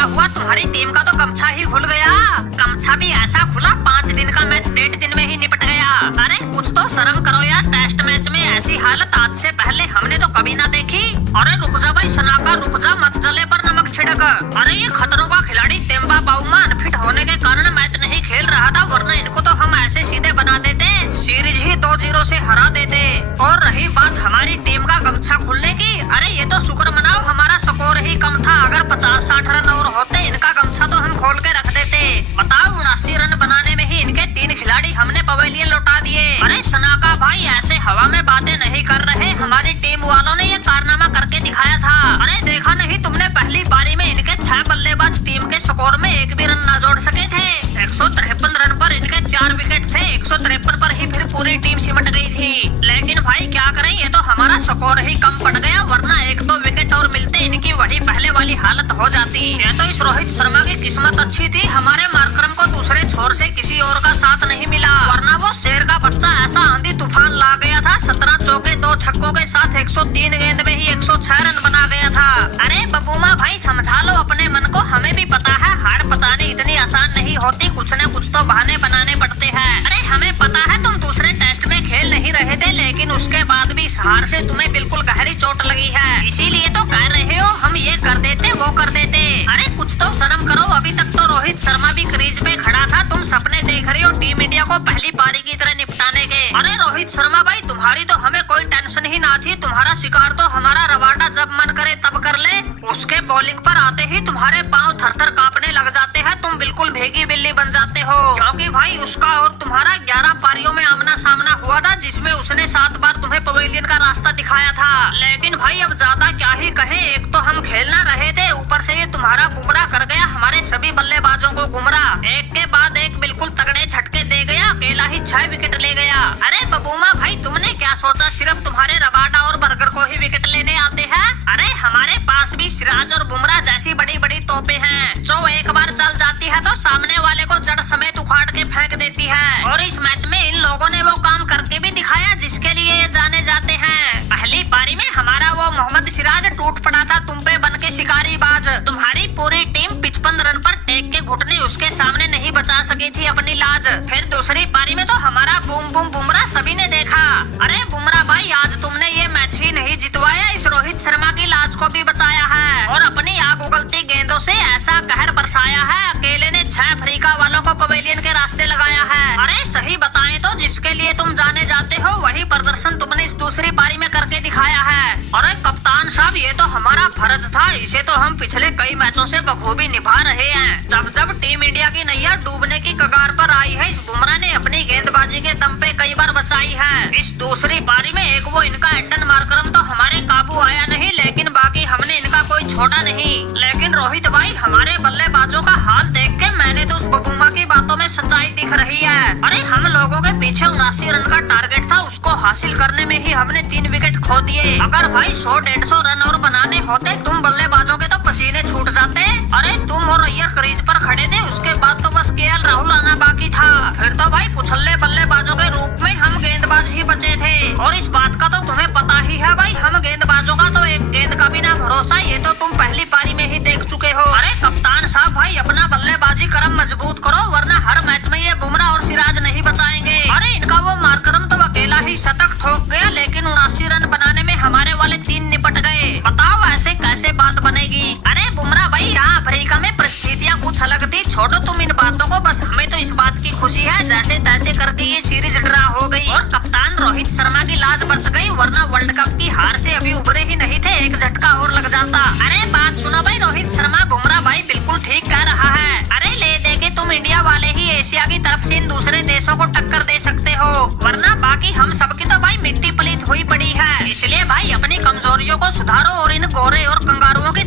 क्या हुआ, तुम्हारी टीम का तो गमछा ही खुल गया। गमछा भी ऐसा खुला 5 दिन का मैच 1.5 दिन में ही निपट गया। अरे कुछ तो शर्म करो यार, टेस्ट मैच में ऐसी हालत आज से पहले हमने तो कभी ना देखी। अरे रुक जा भाई सनाका, रुक जा, मत जले पर नमक छिड़क। अरे ये खतरों का खिलाड़ी तेम्बा बाउमा अनफिट होने के कारण मैच नहीं खेल रहा था, वरना इनको तो हम ऐसे सीधे बना देते, सीरीज ही 2-0 से हरा देते। और रही बात हमारी टीम का गमछा खुलने की, अरे ये तो शुक्र मनाओ हमारा स्कोर ही कम था। अगर 50-60 रन और होते इनका गमछा तो हम खोल के रख देते। बताओ 79 रन बनाने में ही इनके 3 खिलाड़ी हमने पवेलियन लौटा दिए। अरे सनाका भाई ऐसे हवा में बातें नहीं कर रहे, हमारी टीम वालों ने ये कारनामा करके दिखाया था। अरे देखा नहीं तुमने, पहली पारी में इनके 6 बल्लेबाज टीम के स्कोर में एक भी रन ना जोड़ सके थे। 153 रन पर इनके 4 विकेट थे, 153 पर ही फिर पूरी टीम सिमट गई थी। लेकिन भाई क्या करें, ये तो हमारा स्कोर ही कम पड़ गया, वरना 1-2 विकेट और मिलते इनकी वही पहले वाली हालत हो जाती। ये तो इस रोहित शर्मा की किस्मत अच्छी थी, हमारे मार्करम को दूसरे छोर से किसी और का साथ नहीं मिला, वरना वो शेर का बच्चा ऐसा आंधी तूफान ला गया था। 17 चौके 2 छक्कों के साथ 103 गेंद में ही 106 रन बना गया था। अरे बबूमा भाई समझा लो अपने मन को, हमें भी पता है हार पचानी इतनी आसान नहीं होती, कुछ न कुछ तो बहाने बनाने पड़ते हैं। अरे हमें पता है तुम दूसरे टेस्ट में खेल नहीं रहे थे, लेकिन उसके बाद भी इस हार से तुम्हें बिल्कुल गहरी चोट लगी है, इसीलिए तो कह रहे हो हम ये कर देते वो कर देते। अरे कुछ तो शर्म करो, अभी तक तो रोहित शर्मा भी क्रीज पे खड़ा था, तुम सपने देख रहे हो टीम इंडिया को पहली पारी की तरह निपटाने के। अरे रोहित शर्मा भाई तुम्हारी तो हमें कोई टेंशन ही ना थी, तुम्हारा शिकार तो हमारा रवाडा जब मन करे तब कर ले। उसके बॉलिंग पर आते ही तुम्हारे पाँव थर-थर कांपने लग जाते हैं, तुम बिल्कुल भेगी बिल्ली बन जाते हो। क्योंकि भाई उसका और तुम्हारा 11 पारियों में आमना सामना हुआ था, जिसमें उसने 7 बार तुम्हें पवेलियन का रास्ता दिखाया था। लेकिन भाई अब ज्यादा क्या ही कहें, एक तो हम खेल ना रहे थे, ऊपर से ये तुम्हारा बुमराह कर गया हमारे सभी बल्लेबाजों को गुमराह, एक के बाद एक बिल्कुल तगड़े झटके दे गया, अकेला ही 6 विकेट ले गया। अरे बबूमा भाई तुमने क्या सोचा सिर्फ तुम्हारे रबाडा और बर्गर को ही विकेट लेने आते हैं? अरे हमारे पास भी सिराज और बुमराह जैसी बड़ी बड़ी तोपें हैं, जो एक बार चल जाती है तो सामने वाले को जड़ समेत उखाड़ के फेंक देती है। और इस मैच में इन लोगों ने वो काम करके भी दिखाया जिसके लिए ये जाने जाते हैं। पहली पारी में हमारा वो मोहम्मद सिराज टूट पड़ा था तुम पे बन के शिकारी बाज, तुम्हारी पूरी टीम 55 रन पर टेक के घुटने उसके सामने नहीं बचा सकी थी अपनी लाज। फिर दूसरी पारी में तो हमारा बूम बूम बुमराह सभी ने देखा। अरे बुमराह भाई आज तुमने ये मैच ही नहीं जितवाया, इस रोहित शर्मा की लाज को भी बचाया है और अपनी आग उगलती गेंदों से ऐसा कहर बरसाया है, अकेले ने 6 अफ्रीका वालों को पवेलियन के रास्ते लगाया है। अरे सही बताएं तो जिसके लिए तुम जाने जाते हो वही प्रदर्शन तुमने इस दूसरी पारी में करके दिखाया है। अरे कप्तान साहब ये तो हमारा फर्ज था, इसे तो हम पिछले कई मैचों से बखूबी निभा रहे हैं। जब जब टीम इंडिया की नैया डूबने की कगार पर आई है, इस बुमराह ने अपनी गेंदबाजी के दम पे कई बार बचाई है। इस दूसरी पारी में एक वो इनका एंटन मार्करम तो हमारे काबू आया नहीं, लेकिन बाकी हमने इनका कोई छोड़ा नहीं। लेकिन रोहित भाई हमारे बल्लेबाजों का हाल देख के मैंने तो उस बबूमा की बातों में सच्चाई दिख रही है। अरे हम लोगों के पीछे 79 रन का टारगेट था, उसको हासिल करने में ही हमने 3 विकेट खो दिए। अगर भाई 100-150 रन और बनाने होते तुम बल्लेबाजों के तो पसीने छूट जाते। अरे तुम और अय्यर क्रीज पर खड़े थे, उसके बाद तो बस केएल राहुल आना बाकी था, फिर तो भाई पुछल्ले बल्लेबाजों के रूप में हम गेंदबाज ही बचे थे। और इस बात का तो तुम्हें पता ही है भाई, हम गेंदबाजों का तो एक गेंद का भी ना भरोसा, ये तो तुम पहली पारी में ही देख चुके हो। अरे कप्तान साहब भाई अपना बल्लेबाजी क्रम मजबूत करो, वरना हर मैच में ये बुमराह और सिराज नहीं बचाएंगे। अरे इनका वो मार्करम तो अकेला ही शतक ठोक गया, लेकिन 79 रन बनाने में हमारे वाले 3 निपट गए। बताओ ऐसे कैसे बात बनेगी? अरे बुमराह भाई यहाँ अफ्रीका में परिस्थितियाँ कुछ अलग थी, छोड़ो तुम इन बातों को, बस हमें तो इस बात की खुशी है जैसे तैसे करके ये सीरीज ड्रा हो गई और कप्तान रोहित शर्मा की लाज बच गई, वरना वर्ल्ड कप की हार से अभी उभरे ही नहीं थे, एक झटका और लग जाता। अरे बात सुनो भाई, रोहित शर्मा बुमराह भाई बिल्कुल ठीक कह रहा है। अरे ले दे के तुम इंडिया वाले ही एशिया की तरफ से इन दूसरे देशों को टक्कर दे सकते हो, वरना बाकी हम सबकी तो भाई मिट्टी पलीत हुई पड़ी है। इसलिए भाई अपनी कमजोरियों को सुधारो और इन गोरे और कंगारुओं की